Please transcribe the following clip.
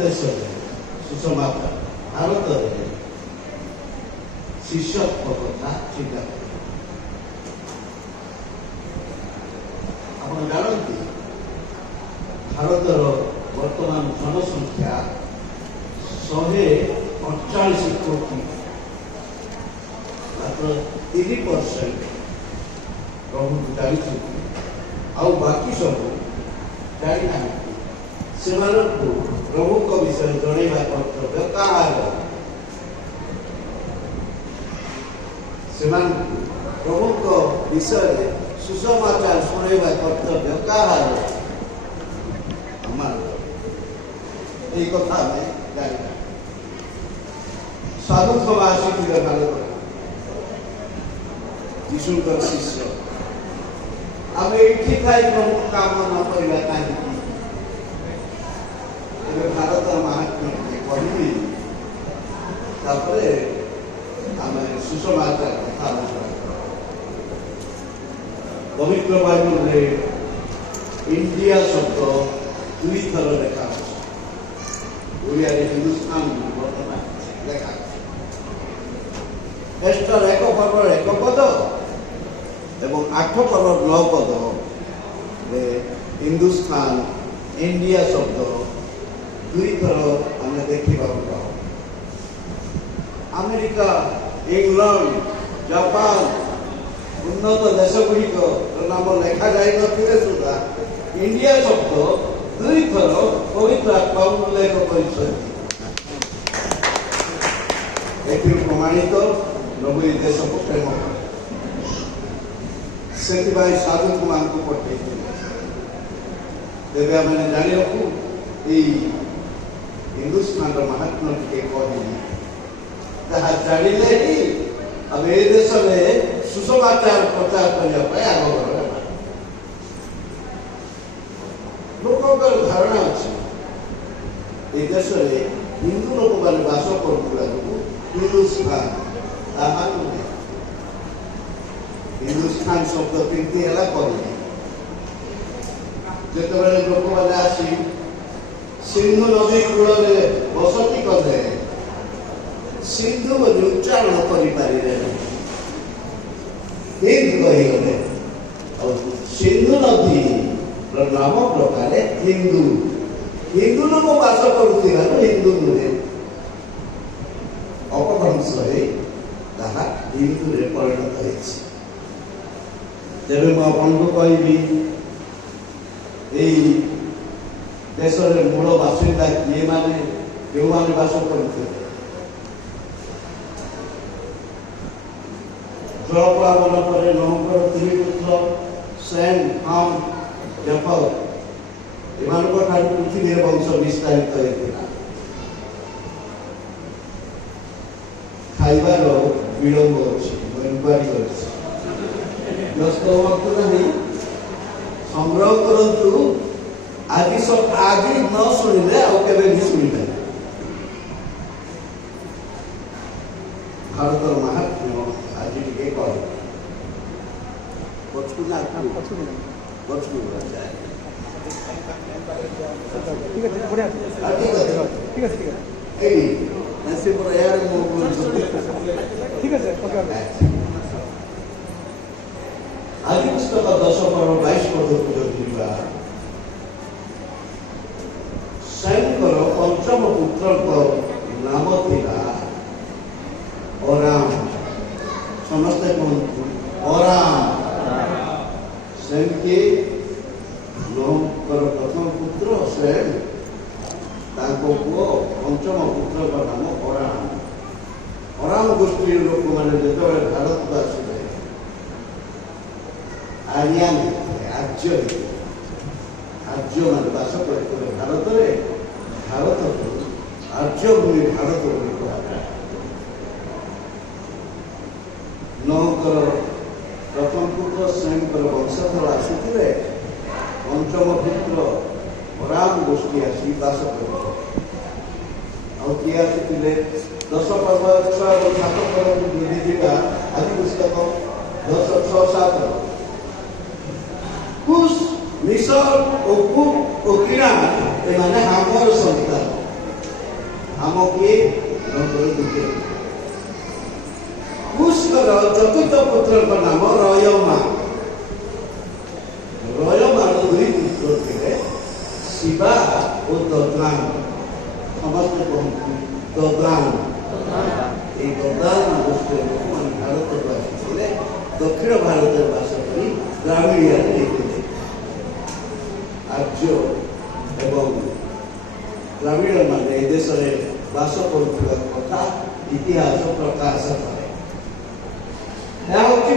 देश सुषमाता भारत में शिष्यत्व कथा चिंता आप जानते भारतर वर्तमान जनसंख्या 148 कोटी मात्र 3% प्रभु जानी आउ बाकी सब जानी ना से प्रभु को विषय जनवा कर्तव्य कहार से प्रभु को विषय सुसमाचार शुणवा कर्तव्य कहार ये कथा में जाना साधु समासी भारत यीशुकर शिष्य आम ये प्रभु काम न करवा कहीं भारत महात्मा कहली आम सुसमाचार कथा पवित्र बाइबल रे इंडिया शब्द दुई थर लेखा ओडिया हिंदुस्तान वर्तमान लेखा एस्टर एक पर्व एक पद एवं 8 पर्व 9 पद हिंदुस्तान इंडिया शब्द दुई थर आम देखा अमेरिका इंग्लैंड जापान उन्नत देश गुड़िक नाम लेखा जाई नथिले सुधा इंडिया शब्द दुई थर पवित्र आत्मा उल्लेख कर प्रमाणित प्रभु देश को प्रेम से साधु कुमार को पठे तेज आम जानी रखू हिंदुस्तान महात्मा टे कहली जानले ही अब ए देश में सुसमाचार प्रचार करने आग लोकर धारणा अच्छी ये देश में हिंदू लोक मैंने बास कर हिंदुस्तान हिंदुस्तान शब्द केमती है कहली जो लोक मैंने आसी सिंधु नदी कूल बसती कले सिंधु बोली उच्चारण करें कहीगले सिंधु नदी नाम प्रकार हिंदू हिंदू लोक बास कर हिंदू नुहे अपभ्रंश हिंदू परिणत तेरे मुझे कहबी देश मूल बासिंदा किए माने क्यों माने बास करते जलप्लावन पर नौकर 3 पुत्र सेम हाम जफर एमान पृथ्वी वंश विस्तारित होता खाइबार विलंब अच्छी व्यस्त नहीं संग्रह करूँ आज आज न शुणिले आगे भी शुणी भारत महात्म्य आज टे कह आज पुस्तक 10 पर्व 22 पद सैनिकर पंचम पुत्र नाम थिला अराम समस्ते अराम सेम के नौकर प्रथम पुत्र सेम पुओ पंचम पुत्र का नाम अराम अराम गोष्ठी लोक मैंने जो भारत को आसले आर्यन आर्य आर्य मान बास करते भारत में भारत को आर्य भूमि भारत बोली कह नौकर प्रथम पुत्र स्वयं वंशधर आसी पंचम पुत्र राम गोष्ठी आसी बास कर किए आसी 10 पर्व 6 और 7 पर्व को बुझी आदि पुस्तक 10 6 7 कुश मिसर और कुक और किरान एमाने हमर संतान नाम किए द्वितीय कुशकर चतुर्थ पुत्र नाम रयमा दुई पुत्र थे शिवा और दद्रान समस्त कहते दद्रान ये दद्रान गोष्ठी लोक भारत को आसी दक्षिण भारत बास कर ग्रामीण आर्य एवं ग्रामीण मान देश में बास कर इतिहास प्रकाश करे।